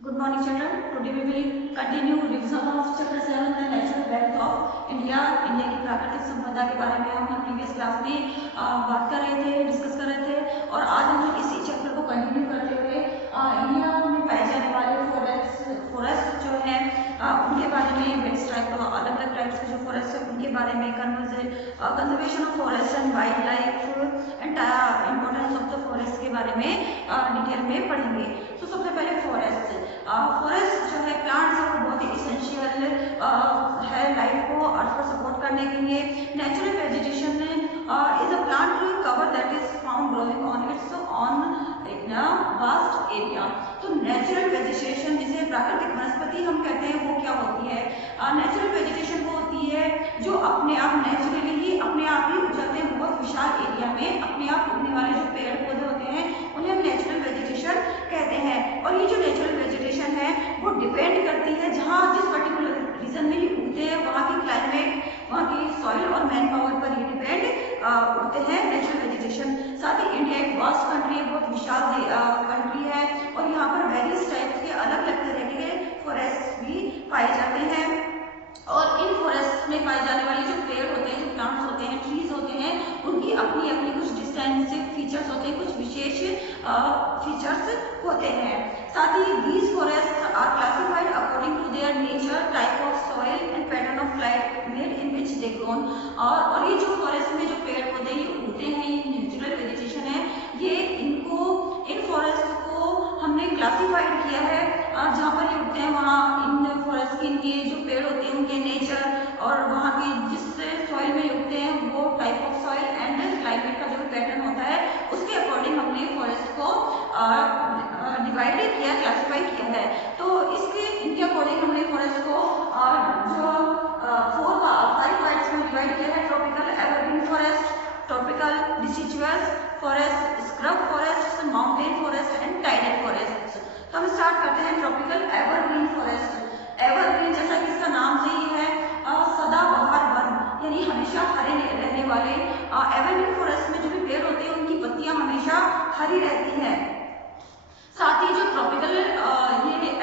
Good morning, children. Today we will continue revision of chapter 7 the natural wealth of India. India की प्राकृतिक संपदा के बारे में हम प्रीवियस क्लास में बात कर रहे थे, डिस्कस कर रहे थे और आज हम इसी चैप्टर को कंटिन्यू करते हुए इंडिया में पाए जाने वाले फॉरेस्ट जो है उनके बारे में वेरियस टाइप अलग अलग टाइप्स के जो फॉरेस्ट है उनके बारे में conservation of forest and wild life and importance of the forest के बारे में डिटेल में पढ़ेंगे। तो सबसे पहले फॉरेस्ट जो है प्लांट्स है वो बहुत ही इसेंशियल है लाइफ को अर्थ को सपोर्ट करने के लिए। Natural vegetation is a plant cover that is found growing on it's on vast area. तो नेचुरल वेजिटेशन जिसे प्राकृतिक वनस्पति हम कहते हैं वो क्या होती है? नेचुरल वेजिटेशन वो होती है जो अपने आप नेचुरली ही अपने आप ही उगते हैं बहुत विशाल एरिया में अपने आप उगने वाले जो पेड़ पौधे होते हैं उन्हें हम नेचुरल वेजिटेशन कहते हैं। और ये जो नेचुरल वेजिटेशन है वो डिपेंड करती है जहाँ जिस पर्टिकुलर रीजन में ये उगते हैं वहाँ की क्लाइमेट, वहाँ की सॉइल और मैन पावर पर ये डिपेंड उगते हैं नेचुरल वेजिटेशन। साथ ही इंडिया एक वास्ट कंट्री है, बहुत विशाल कंट्री है और यहाँ पर वेरियस टाइप्स के अलग अलग तरह के फॉरेस्ट भी पाए जाते हैं। और इन फॉरेस्ट में पाए जाने वाले जो पेड़ होते हैं, जो प्लांट्स होते हैं, ट्रीज होते हैं, उनकी अपनी अपनी कुछ डिस्टिंक्टिव फीचर्स होते हैं, कुछ विशेष फीचर्स होते हैं। साथ ही these forests are classified according to their nature, type of soil and pattern of climate in which they grown। और ये जो फॉरेस्ट में जो पेड़ पौधे ये उगते हैं, ये नेचुरल वेजिटेशन है, ये इन फॉरेस्ट को हमने क्लासिफाइड किया है जहाँ पर ये उगते हैं वहाँ इन फॉरेस्ट के इनके जो पेड़ होते हैं उनके नेचर और वहाँ के जिस सॉइल में उगते हैं वो type of soil and climate का जो पैटर्न होता है उसके अकॉर्डिंग हमने फॉरेस्ट को डिवाइड किया, क्लासिफाई किया है। तो इनके अकॉर्डिंग हमने फॉरेस्ट को जो 5 पार्ट्स में डिवाइड किया है। Tropical evergreen forest, tropical deciduous forest, scrub forest, mountain forest and tidal forest. तो हम स्टार्ट करते हैं ट्रॉपिकल एवरग्रीन फॉरेस्ट। एवरग्रीन जैसा कि इसका नाम से ही है सदाबहार वन, यानी हमेशा हरे रहने वाले। एवरग्रीन फॉरेस्ट में जो भी पेड़ होते हैं उनकी पत्तियां हमेशा हरी रहती हैं। साथ ही जो ट्रॉपिकल ये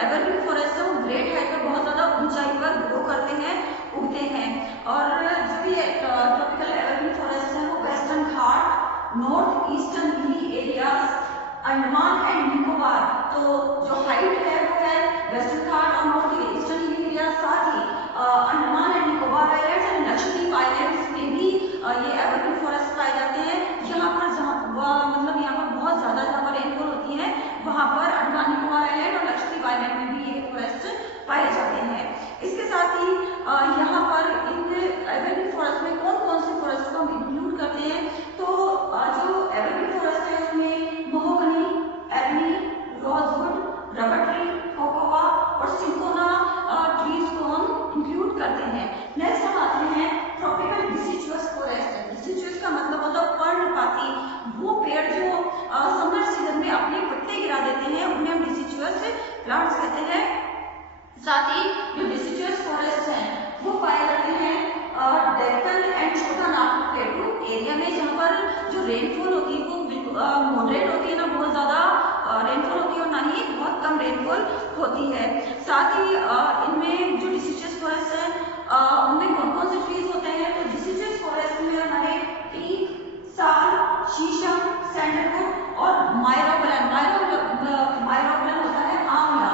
एवरग्रीन फॉरेस्ट है वो ग्रेट हाइट पर बहुत ज्यादा ऊंचाई पर ग्रो करते हैं, उगते हैं। और जो भी ट्रॉपिकल एवरग्रीन फॉरेस्ट है वो western Ghat, north eastern hilly areas, Andaman and Nicobar, तो जो हाइट है वो है वेस्टर्न घाट और नॉर्थ ईस्टर्न हिली एरिया, साथ ही Andaman and Nicobar islands and Lakshadweep islands में भी ये एवरग्रीन फॉरेस्ट पाए जाते हैं। यहाँ पर मतलब यहाँ पर बहुत ज्यादा जहाँ पर रेनफॉल होती है वहाँ पर अंडमान निकोबार आइलैंड और लक्षद्वीप आइलैंड में भी ये फॉरेस्ट पाए जाते हैं। इसके साथ ही यहाँ पर इन एवरग्रीन फॉरेस्ट में कौन कौन से फॉरेस्ट को हम इंक्लूड करते हैं? तो जो एवरग्रीन फॉरेस्ट है उसमें mahogany, ebony, rosewood, rubber tree, cocoa और सिंकोना ट्रीज को हम इंक्लूड करते हैं। नेक्स्ट हम आते हैं ट्रॉपिकल डिसिडुअस फॉरेस्ट। डिसिडुअस का मतलब होता है पर्णपाती, वो पेड़ जो समर सीजन में अपने पत्ते गिरा देते हैं उन्हें हम डिसिडुअस प्लांट्स कहते हैं। साथ ही जो डिसिडुअस फॉरेस्ट है वो पाए जाते हैं डेक्कन एंड छोटा नागपुर प्लेटू एरिया में, जहाँ पर जो रेनफॉल होती है वो मॉडरेट होती है, ना बहुत ज्यादा रेनफॉल होती है और ना ही बहुत कम रेनफॉल होती है। साथ ही इनमें जो डिसिडुअस फॉरेस्ट है उनमें कौन कौन से ट्रीज होते हैं? तो डिसिडुअस फॉरेस्ट में हमारे टीक, साल, शीशम, सैंडलवुड और मायरोप्लान होता है आंवला।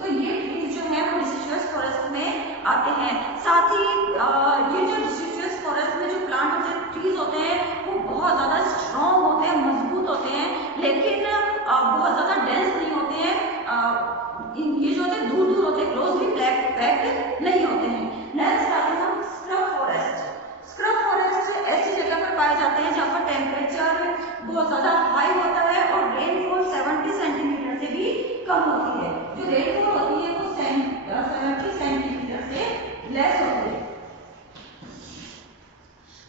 तो ये ट्रीज जो है वो डिसिडुअस फॉरेस्ट में आते हैं। साथ ही ये जो डिसिडुअस फॉरेस्ट में जो प्लांट होते हैं, ट्रीज होते हैं, वो बहुत ज्यादा स्ट्रॉन्ग होते हैं, मजबूत होते हैं, लेकिन बहुत ज्यादा डेंस नहीं होते हैं। ये जो होते हैं दूर दूर होते हैं, क्लोजली पैक्ड नहीं होते हैं। नेक्स्ट आते हैं हम स्क्रब फॉरेस्ट। स्क्रब फॉरेस्ट ऐसी जगह पर पाए जाते हैं जहाँ पर टेम्परेचर बहुत ज्यादा हाई होता है और रेनफॉल 70 सेंटीमीटर से भी कम होती है। जो रेनफॉल होती है वो 70 सेंटीमीटर से लेस होती है।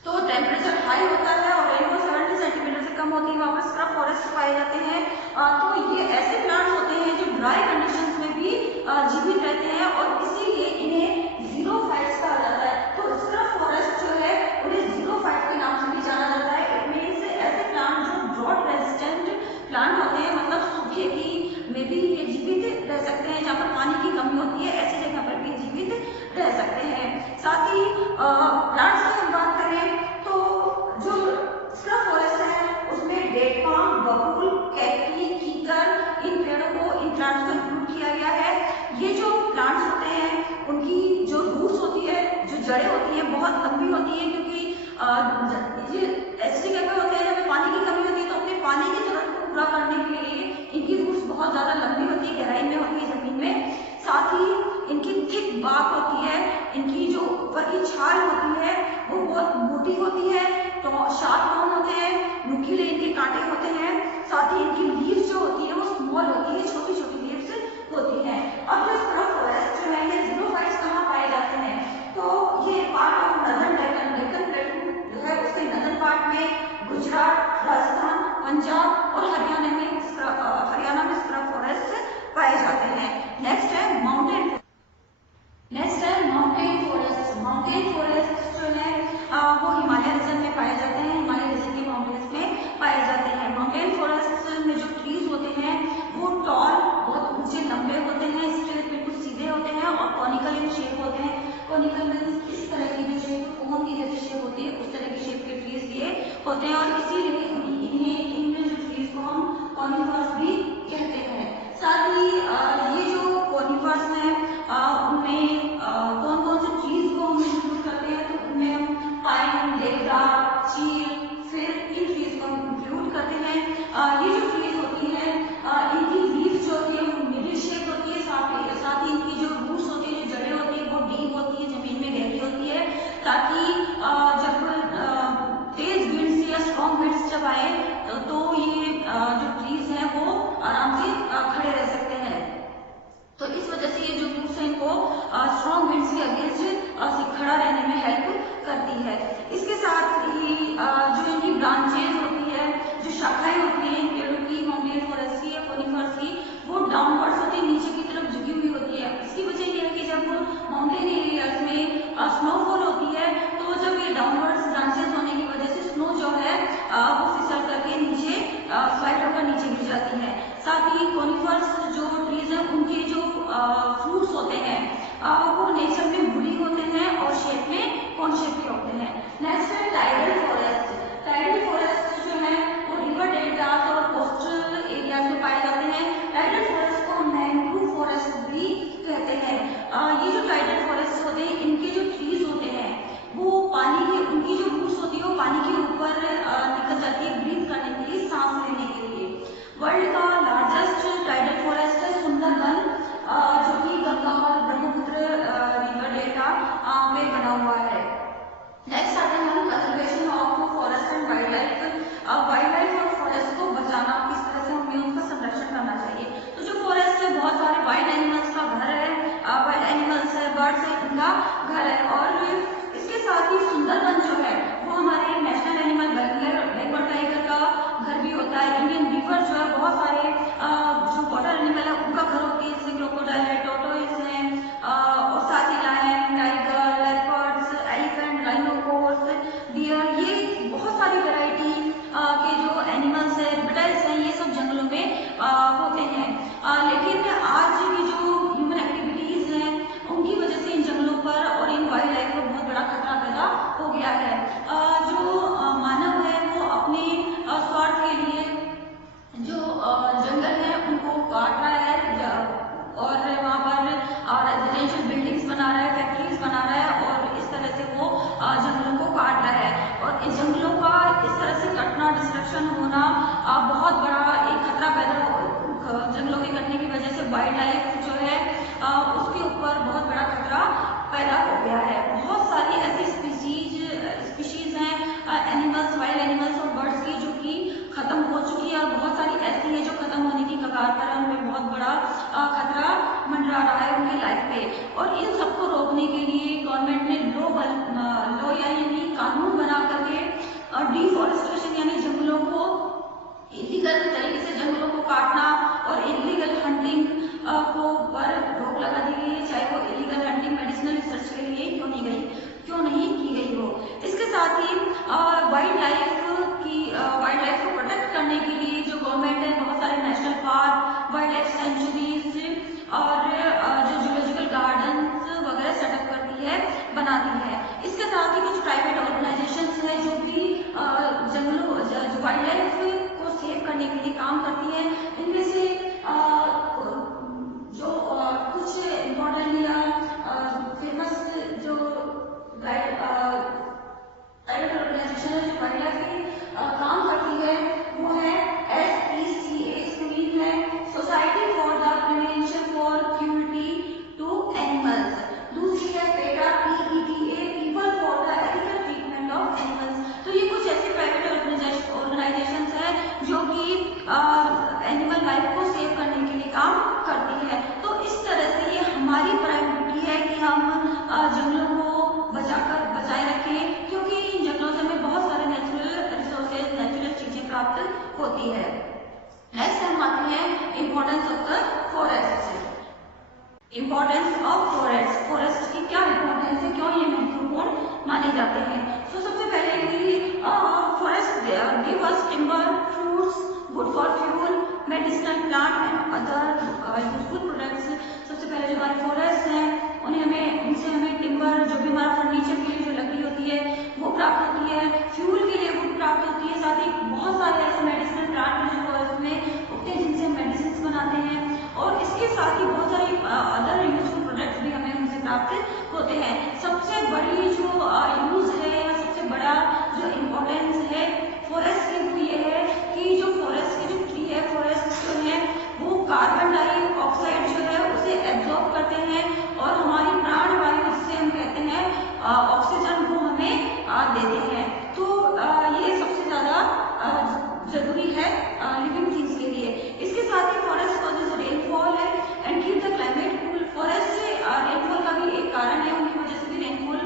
तो टेम्परेचर हाई होता है और रेनफॉल 70 सेंटीमीटर से कम होती है, वहाँ पर स्क्रब फॉरेस्ट पाए जाते हैं। तो ये ऐसे प्लांट्स होते हैं जो ड्राई कंडीशंस में भी जीवित रहते हैं और इसीलिए इन्हें जीरो फाइट्स कहा जाता है। तो स्क्रब फॉरेस्ट जो है उन्हें जीरो फाइट के नाम से भी जाना जाता है। इट मींस ऐसे प्लांट जो ड्रॉट रेजिस्टेंट प्लांट होते हैं रह सकते हैं, जहाँ पर पानी की कमी होती है ऐसी जगह पर भी जीवित रह सकते हैं। साथ ही प्लांट्स की हम बात करें तो जो स्क्रब फॉरेस्ट है उसमें डेट पाम, बबूल, कैकड़ी, कीकर, इन पेड़ों को, इन प्लांट्स को इंक्लूड किया गया है। ये जो प्लांट्स होते हैं उनकी जो रूट्स होती है, जो जड़ें होती हैं बहुत लंबी होती है, क्योंकि ये ऐसी जगह पे होते हैं जब पानी की कमी होती है तो अपने पानी की जरूरत को पूरा करने के लिए इनकी रूट्स बहुत ज्यादा लंबी होती है, गहराई में होती है जमीन में। साथ ही इनकी थिक बाक होती है, इनकी जो ऊपर की छाल होती है वो बहुत मोटी होती है, तो शार्प टोन होते हैं, नुकीले इनके कांटे होते हैं। साथ ही इनकी लीव्स जो होती है वो स्मॉल होती है, छोटी छोटी लीव्स होती हैं। अब जो स्क्रब फॉरेस्ट जो है ये ज़ीरोफाइट्स कहाँ पाए जाते हैं, तो ये पार्ट ऑफ नदर्न डेक्कन प्लेटू जो है उसके नदर्न पार्ट में गुजरात, राजस्थान, पंजाब और हरियाणा में स्क्रब फॉरेस्ट पाए जाते हैं। नेक्स्ट है माउंटेन फॉरेस्ट। माउंटेन फॉरेस्ट जो है वो हिमालय रीजन में पाए जाते हैं, हिमालय रीजन के माउंटेन्स में पाए जाते हैं। माउंटेन फॉरेस्ट में जो ट्रीज होते हैं वो टॉल, बहुत ऊंचे लंबे होते हैं, स्ट्रेट बिल्कुल सीधे होते हैं और कॉनिकल इन शेप होते हैं। कॉनिकल मींस इस तरह की जो शेप, कोन की जैसी शेप होती है उस तरह की शेप के ट्रीज ये होते हैं और इसीलिए इनमें जो ट्रीज को हम कॉनिफर्स भी कहते हैं। साथ ही ये जो कॉनिफर्स हैं उनमें कौन कौन से ट्रीज को हम इंक्लूड करते हैं, तो उनमें हम पाइन, देवदार, चीड़, फिर इन ट्रीज को हम इंक्लूड करते हैं। ये जो ट्रीज होती है इनकी लीव्स जो होती है वो मिडिल शेप होती है, साथ ही इनकी जो रूट्स होती है, जो जड़ें होती है वो डीप होती है, जमीन में गहरी होती है, ताकि जब तेज विंड्स या स्ट्रॉन्ग विंड्स जब आए तो ये जो ट्रीज हैं वो आराम से खड़े रह सकते हैं। तो इस वजह से ये जो रूट्स हैं इनको स्ट्रॉन्ग विंड्स के अगेंस्ट खड़ा रहने में हेल्प करती है। इसके साथ ही जो इनकी ब्रांचेज होती है, जो शाखाएं होती है इन पेड़ों की, माउंटेन फॉरेस्ट की या कोनिफर्स की, वो डाउनवर्ड्स होती है, नीचे की तरफ झुकी हुई होती है। इसकी वजह ये है कि जब माउंटेन एरियाज में स्नोफॉल होती है तो जब ये डाउनवर्ड्स ब्रांचेस होने की वजह से स्नो जो है वो फिसल करके नीचे स्लाइड होकर नीचे गिर जाती है। साथ ही कोनिफर्स जो ट्रीज हैं उनके जो फ्रूट्स होते हैं वो नेचर में वुडी होते हैं और शेप में कौन शेप के होते हैं। नेक्स्ट है टाइडल फॉरेस्ट। टाइडल फॉरेस्ट जो है वो रिवर डेल्टास और कोस्टल एरियाज में पाए जाते हैं। टाइडल फॉरेस्ट को हम मैंग्रोव फॉरेस्ट भी कहते हैं। ये जो टाइडल फॉरेस्ट होते हैं इनके जो ट्रीज होते हैं वो पानी के, उनकी जो रूट्स होती है वो पानी के ऊपर निकल जाती है ब्रीथ करने के लिए, सांस लेने के लिए। वर्ल्ड का लार्जेस्ट टाइडल फॉरेस्ट है सुंदरबन, जो कि गंगा और ब्रह्मपुत्र रिवर डेल्टा में बना हुआ है। नेक्स्ट आते हैं हम conservation of forest and wild life और फॉरेस्ट को बचाना, किस तरह से हमें उनका संरक्षण करना चाहिए। तो जो फॉरेस्ट है बहुत सारे वाइल्ड एनिमल्स का घर है, वाइल्ड एनिमल्स है, बर्ड्स है, इनका घर है। और इसके साथ ही सुंदरबन जो है वो हमारे नेशनल एनिमल बेंगल टाइगर का घर भी होता है। इंडियन रिवर जो है बहुत सारे जो वाटर एनिमल है उनका घर होती है, जैसे क्रोकोडाइल है, टोटोइस है, और साथ ही lion, tiger, leopards, elephant, rhinoceros, deer, ये बहुत सारी वैरायटी के जो एनिमल्स है, रिप्टाइल्स हैं, ये सब जंगलों में होते हैं। लेकिन आज की जो ह्यूमन एक्टिविटीज हैं उनकी वजह से इन जंगलों पर और इन वाइल्ड लाइफ पर बहुत बड़ा खतरा पैदा हो गया है। जो मानव है वो अपने स्वार्थ के लिए जो जंगल है उनको काट रहा है और वहाँ पर रेजिडेंशियल बिल्डिंग्स बना रहा है, फैक्ट्रीज बना रहा है और इस तरह से वो जंगलों को काट रहा है। और इन जंगलों का इस तरह से कटना, डिस्ट्रक्शन होना बहुत बड़ा एक खतरा पैदा हो, जंगलों के कटने की वजह से वाइल्ड लाइफ जो है उसके ऊपर बहुत बड़ा खतरा पैदा हो गया है। बहुत सारी ऐसी स्पीशीज हैं एनिमल्स, वाइल्ड एनिमल्स और बर्ड्स की जो कि खत्म हो चुकी है और बहुत सारी ऐसी है जो खत्म होने की कगार पर है, उनमें बहुत बड़ा खतरा मंडरा रहा है उनकी लाइफ पे। और इन सबको रोकने के लिए गवर्नमेंट ने लो यानी कानून बना करके डिफॉरेस्टेशन यानी जंगलों को इलीगल तरीके से जंगलों को काटना और इलीगल हंटिंग को पर रोक लगा दी गई है, चाहे वो इलीगल हंटिंग मेडिसिनल रिसर्च के लिए क्यों नहीं की गई हो। इसके साथ ही वाइल्ड लाइफ को प्रोटेक्ट करने के लिए जो गवर्नमेंट है बहुत सारे national park, wild life sanctuaries importance of forest, forest की क्या इम्पोर्टेंस है, क्यों ये महत्वपूर्ण माने जाते हैं। तो सबसे पहले कि forest give us timber, fruits, good for fuel, medicinal plant and other useful products. सबसे पहले जो हमारे फॉरेस्ट हैं उनसे हमें टिम्बर, जो भी हमारा फर्नीचर के लिए जो लकड़ी होती है वो प्राप्त होती है, फ्यूल के लिए वुड प्राप्त होती है, साथ ही बहुत सारे ऐसे मेडिसिनल प्लांट जो फॉरेस्ट में उगते हैं जिनसे हम मेडिसिन बनाते हैं, और इसके साथ ही बहुत सारे अदर यूजफुल प्रोडक्ट्स भी हमें उनसे प्राप्त होते हैं। सबसे बड़ी जो यूज है या सबसे बड़ा जो इम्पोर्टेंस है फॉरेस्ट की वो ये है कि जो फॉरेस्ट के जो ट्री है, फॉरेस्ट जो है वो कार्बन डाइऑक्साइड जो है उसे एब्जॉर्ब करते हैं और हमारी प्राणवायु जिसे हम कहते हैं ऑक्सीजन वो हमें देते हैं। तो ये सबसे ज्यादा जरूरी है लिविंग थिंग्स के लिए। इसके साथ ही फॉरेस्ट कॉजेज रेनफॉल है and keep the climate cool. Forest से रेनफॉल का भी एक कारण है, उनकी वजह से भी रेनफॉल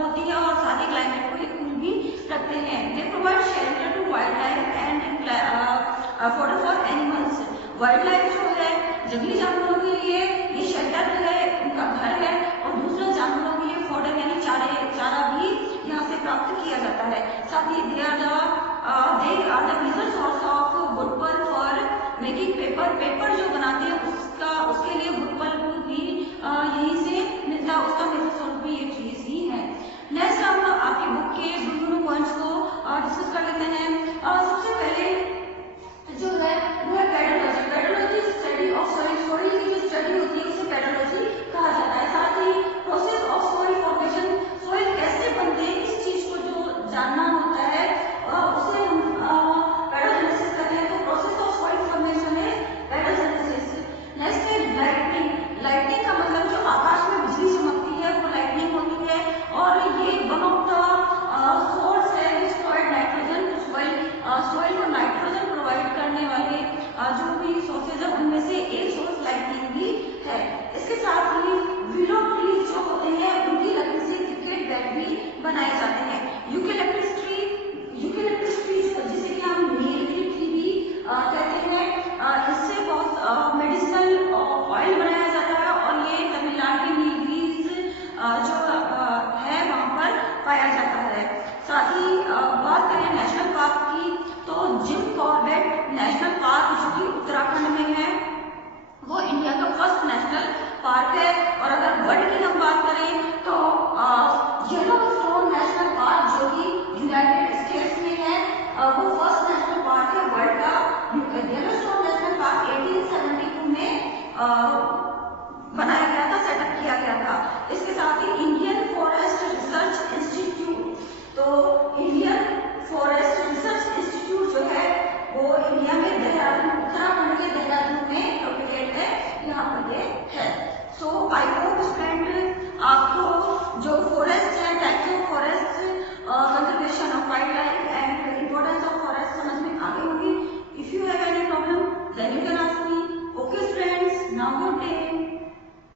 होती है और साथ ही क्लाइमेट को कूल भी रखते हैं। They provide shelter to wildlife and fodder for animals. Wildlife जो है जंगली जानवरों के लिए ये शेल्टर है, उनका घर है, और दूसरे जानवरों के लिए फॉडर यानी चारा भी यहाँ से प्राप्त किया जाता है। साथ ही they are the major source of wood pulp for making paper. Paper जो बनाते हैं उसके लिए वुड पल्प भी यहीं से मिलता है, उसका मेजर सोर्स भी ये ट्रीज ही है। नेक्स्ट हम आपकी बुक के दोनों पॉइंट्स को डिस्कस कर लेते हैं। सबसे पहले जो है वो है pedology. Pedology study of soil, soil की जो स्टडी होती है उसे पेडोलॉजी कहा जाता है। साथ ही process of soil formation, soil कैसे बनते हैं इस चीज को जो जानना होता है उसे हम पेडोजेनेसिस कहते हैं। तो प्रोसेस ऑफ सॉइल फॉर्मेशन है पेडोजेनेसिस। नेक्स्ट है लाइटनिंग। लाइटनिंग का मतलब जो आकाश में बिजली चमकती है वो लाइटनिंग होती है, और ये वन ऑफ द सोर्स है which provide nitrogen to soil. Soil को नाइट्रोजन प्रोवाइड करने वाले जो भी सोर्सेज है उनमें से एक सोर्स लाइटनिंग भी है। इसके साथ ही विलो ट्रीज जो होते हैं उनकी लकड़ी से क्रिकेट बैट भी बनाए जाते हैं। यूकेलिप्टस ट्री जिसे कि हम नीलगिरी ट्री भी कहते हैं, इससे बहुत मेडिसिनल ऑयल बनाया जाता है और ये तमिलनाडु की नीलगिरीज जो है वहां पर पाया जाता है। साथ ही बात करें नेशनल पार्क की, तो जिम कॉर्बेट नेशनल पार्क जो कि उत्तराखंड में है वो इंडिया का फर्स्ट नेशनल पार्क है। और अगर वर्ल्ड की हम बात करें तो येलोस्टोन नेशनल पार्क जो कि यूनाइटेड स्टेट्स में है वो फर्स्ट नेशनल पार्क है वर्ल्ड का। येलोस्टोन नेशनल पार्क 1872 में बनाया गया था, सेटअप किया गया था। इसके साथ ही इंडियन फॉरेस्ट